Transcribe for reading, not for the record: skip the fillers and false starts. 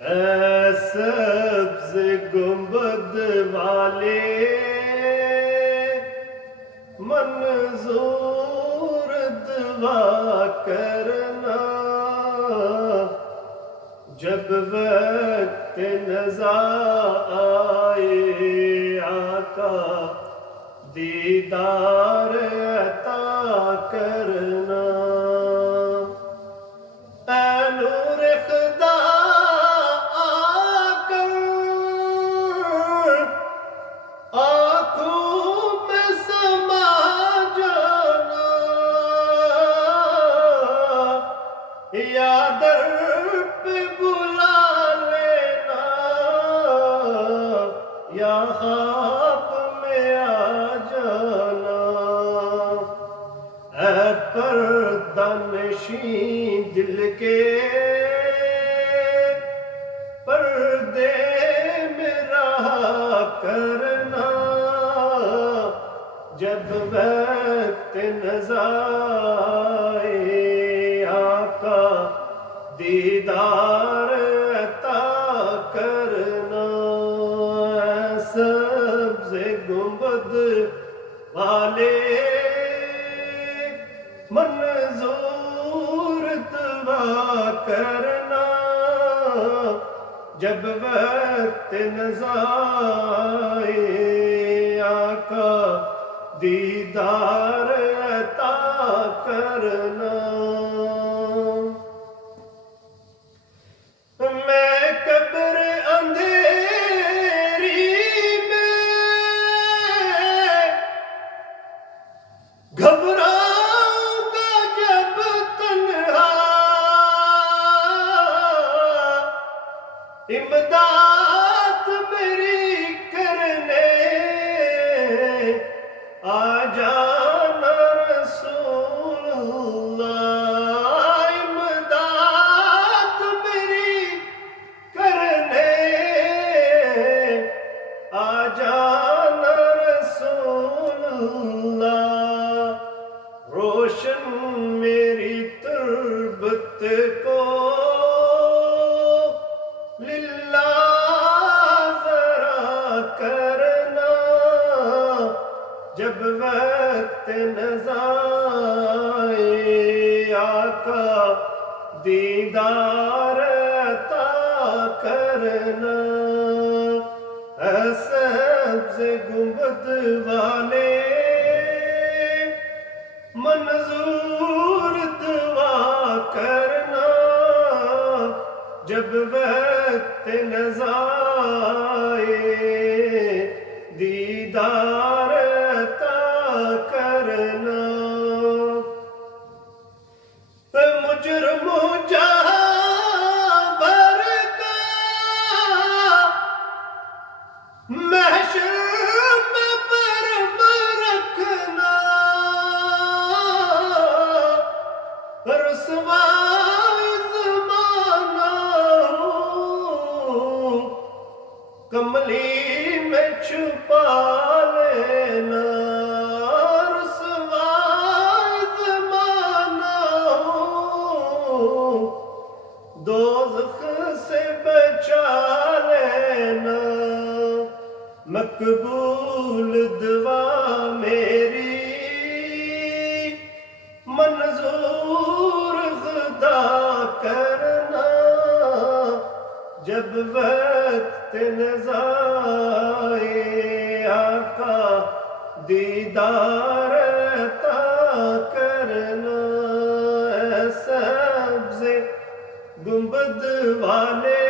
اے سبز گنبد والے منظور دعا کرنا، جب وقت نزا آئے آقا دیدار عطا کرنا۔ اے نور خدا آ کر آنکھوں میں سما جانا، یا در پہ بلا لینا یا خواب میں آ جانا۔ اے پردہ نشین دل کے پردے میں رہا کرنا، جب وقت نزا آئے آقا دیدار عطا کرنا۔ اے سبز گنبد والے منظور دعا کرنا، جب وقت نزا آئے آقا دیدار عطا کرنا۔ میں قبر اندھیری میں گھبراؤں گا جب تنہا، امداد میری کرنے آ جانا رسول اللہ، امداد میری کرنے آ جانا رسول اللہ۔ روشن میری تربت کو للہ ذرا کرنا، جب وقت نزا آئے آقا دیدار عطا کرنا۔ اے سبز گنبد والے منظور دعا کرنا، جب وقت نزا آئے دیدار عطا کرنا۔ مجرموں جہاں بھر کا محشر میں برم رکھنا، رسوائی زمانہ کملی میں چھپا لینا، رسوائی زمانہ دوزخ سے بچا لینا۔ مقبول دعا میری منظور خدا کرنا، جب وقت نزا آئے آقا دیدار عطا کرنا۔ اے سبز گنبد والے